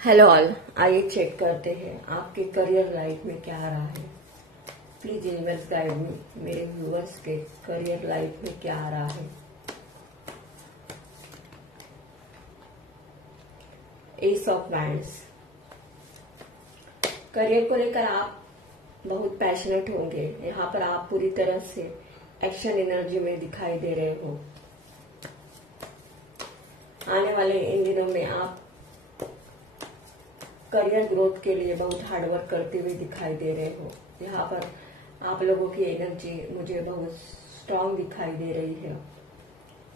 Hello all, आइए check करते हैं आपके करियर लाइफ में क्या आ रहा है। प्लीज यूनिवर्स गाइड मी, मेरे व्यूअर्स के करियर लाइफ में क्या आ रहा है। S of wands. करियर को लेकर आप बहुत पैशनेट होंगे। यहाँ पर आप पूरी तरह से एक्शन एनर्जी में दिखाई दे रहे हो। आने वाले इन दिनों में आप करियर ग्रोथ के लिए बहुत हार्डवर्क करते हुए दिखाई दे रहे हो। यहाँ पर आप लोगों की एनर्जी मुझे बहुत स्ट्रांग दिखाई दे रही है।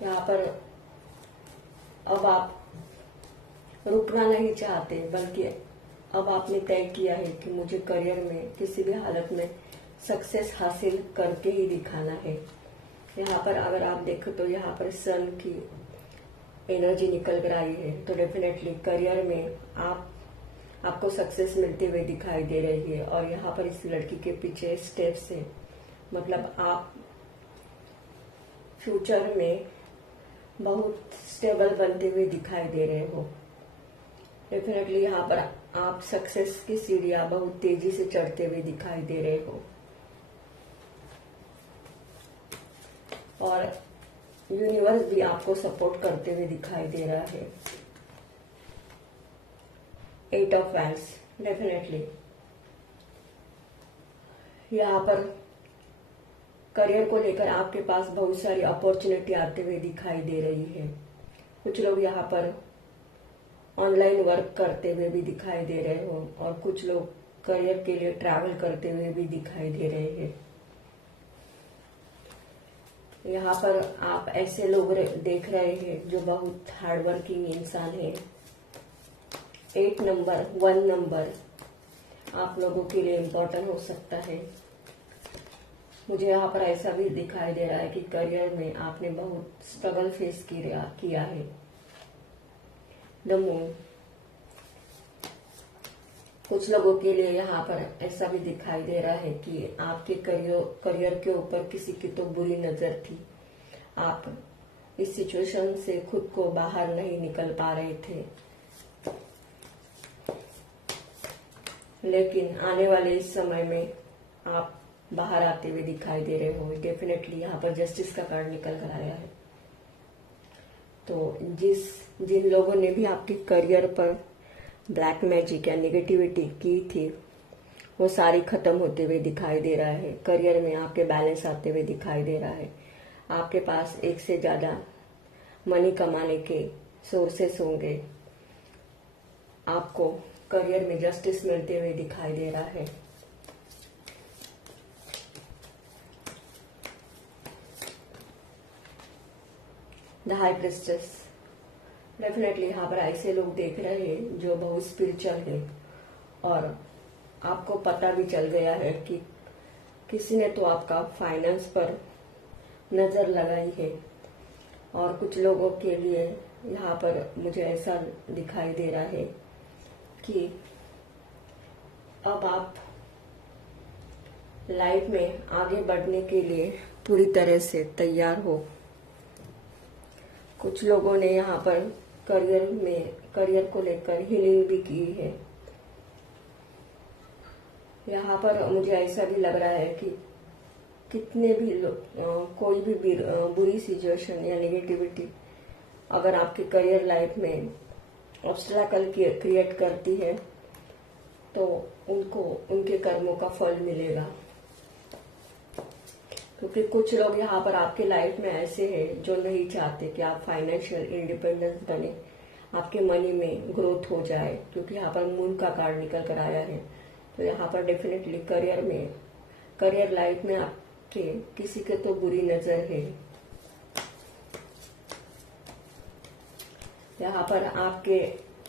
यहाँ पर अब आप रुकना नहीं चाहते, बल्कि अब आपने तय किया है कि मुझे करियर में किसी भी हालत में सक्सेस हासिल करके ही दिखाना है। यहाँ पर अगर आप देखो तो यहाँ पर सन की एनर्जी निकल कर आई है, तो डेफिनेटली करियर में आपको सक्सेस मिलते हुए दिखाई दे रही है। और यहाँ पर इस लड़की के पीछे स्टेप्स है, मतलब आप फ्यूचर में बहुत स्टेबल बनते हुए दिखाई दे रहे हो। डेफिनेटली यहाँ पर आप सक्सेस की सीढ़ियां बहुत तेजी से चढ़ते हुए दिखाई दे रहे हो। और यूनिवर्स भी आपको सपोर्ट करते हुए दिखाई दे रहा है। Eight of wands. डेफिनेटली यहाँ पर करियर को लेकर आपके पास बहुत सारी अपॉर्चुनिटी आते हुए दिखाई दे रही है। कुछ लोग यहाँ पर ऑनलाइन वर्क करते हुए भी दिखाई दे रहे हो, और कुछ लोग करियर के लिए ट्रैवल करते हुए भी दिखाई दे रहे हैं। यहाँ पर आप ऐसे लोग देख रहे हैं जो बहुत हार्डवर्किंग इंसान है। 8 नंबर, 1 नंबर आप लोगों के लिए इम्पोर्टेंट हो सकता है। मुझे यहाँ पर ऐसा भी दिखाई दे रहा है कि करियर में आपने बहुत स्ट्रगल फेस किया है। The moon. कुछ लोगों के लिए यहाँ पर ऐसा भी दिखाई दे रहा है कि आपके करियर के ऊपर किसी की तो बुरी नजर थी। आप इस सिचुएशन से खुद को बाहर नहीं निकल पा रहे थे, लेकिन आने वाले इस समय में आप बाहर आते हुए दिखाई दे रहे हो। डेफिनेटली यहाँ पर जस्टिस का कार्ड निकल कर आया है। तो जिन लोगों ने भी आपके करियर पर ब्लैक मैजिक या नेगेटिविटी की थी, वो सारी खत्म होते हुए दिखाई दे रहा है। करियर में आपके बैलेंस आते हुए दिखाई दे रहा है। आपके पास एक से ज्यादा मनी कमाने के सोर्सेस होंगे। आपको करियर में जस्टिस मिलते हुए दिखाई दे रहा है। The high priestess. डेफिनेटली यहाँ पर ऐसे लोग देख रहे हैं जो बहुत स्पिरिचुअल है, और आपको पता भी चल गया है कि किसी ने तो आपका फाइनेंस पर नजर लगाई है। और कुछ लोगों के लिए यहाँ पर मुझे ऐसा दिखाई दे रहा है कि अब आप लाइफ में आगे बढ़ने के लिए पूरी तरह से तैयार हो। कुछ लोगों ने यहाँ पर करियर को लेकर हीलिंग भी की है। यहाँ पर मुझे ऐसा भी लग रहा है कि कितने भी कोई भी बुरी सिचुएशन या नेगेटिविटी अगर आपके करियर लाइफ में ऑब्स्टेकल क्रिएट करती है, तो उनको उनके कर्मों का फल मिलेगा। क्योंकि कुछ लोग यहाँ पर आपके लाइफ में ऐसे हैं जो नहीं चाहते कि आप फाइनेंशियल इंडिपेंडेंस बने, आपके मनी में ग्रोथ हो जाए। क्योंकि यहाँ पर मून का कार्ड निकल कर आया है। तो यहाँ पर डेफिनेटली करियर लाइफ में आपके किसी के तो बुरी नजर है। यहाँ पर आपके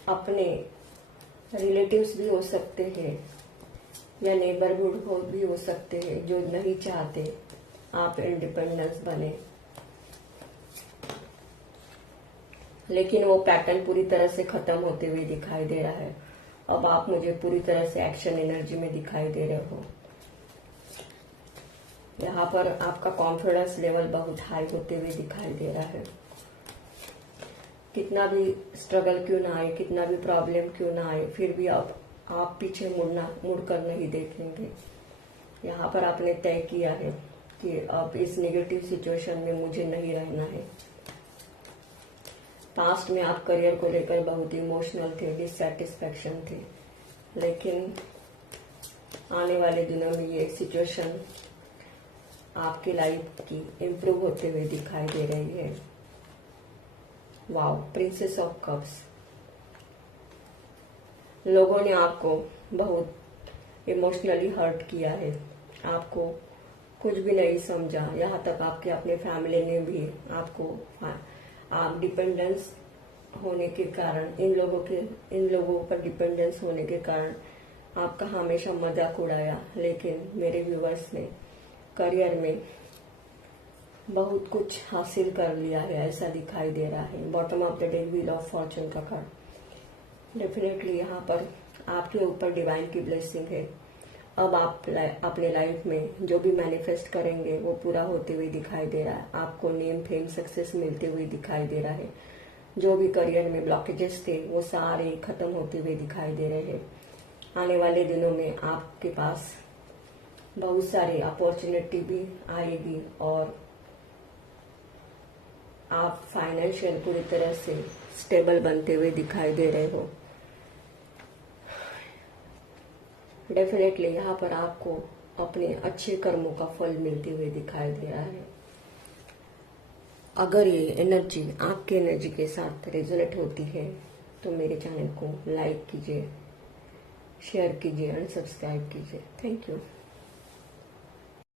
अपने रिलेटिव्स भी हो सकते हैं, या नेबरहुड भी हो सकते हैं जो नहीं चाहते आप इंडिपेंडेंस बने। लेकिन वो पैटर्न पूरी तरह से खत्म होते हुए दिखाई दे रहा है। अब आप मुझे पूरी तरह से एक्शन एनर्जी में दिखाई दे रहे हो। यहाँ पर आपका कॉन्फिडेंस लेवल बहुत हाई होते हुए दिखाई दे रहा है। कितना भी स्ट्रगल क्यों ना आए, कितना भी प्रॉब्लम क्यों ना आए, फिर भी आप पीछे मुड़कर नहीं देखेंगे। यहाँ पर आपने तय किया है कि अब इस नेगेटिव सिचुएशन में मुझे नहीं रहना है। पास्ट में आप करियर को लेकर बहुत इमोशनल थे, डिससैटिस्फैक्शन थे, लेकिन आने वाले दिनों में ये सिचुएशन आपकी लाइफ की इम्प्रूव होते हुए दिखाई दे रही है। Wow, princess of cups. लोगों ने आपको बहुत इमोशनली हर्ट किया है, आपको कुछ भी नहीं समझा। यहाँ तक आपके अपने फैमिली ने भी आपको, आप डिपेंडेंस होने के कारण, इन लोगों पर डिपेंडेंस होने के कारण आपका हमेशा मजाक उड़ाया। लेकिन मेरे व्यूवर्स ने करियर में बहुत कुछ हासिल कर लिया है, ऐसा दिखाई दे रहा है। Bottom of the day, wheel of Fortune का कार्ड। डेफिनेटली यहाँ पर आपके ऊपर डिवाइन की ब्लेसिंग है। अब आप अपने लाइफ में जो भी मैनिफेस्ट करेंगे वो पूरा होते हुए दिखाई दे रहा है। आपको नेम, फेम, सक्सेस मिलते हुए दिखाई दे रहा है। जो भी करियर में ब्लॉकेजेस थे वो सारे खत्म होते हुए दिखाई दे रहे हैं। आने वाले दिनों में आपके पास बहुत सारी अपॉर्चुनिटी भी आएगी और आप फाइनेंशियल पूरी तरह से स्टेबल बनते हुए दिखाई दे रहे हो। डेफिनेटली यहाँ पर आपको अपने अच्छे कर्मों का फल मिलते हुए दिखाई दे रहा है। अगर ये एनर्जी आपके एनर्जी के साथ रेजोनेट होती है तो मेरे चैनल को लाइक कीजिए, शेयर कीजिए और सब्सक्राइब कीजिए। Thank you.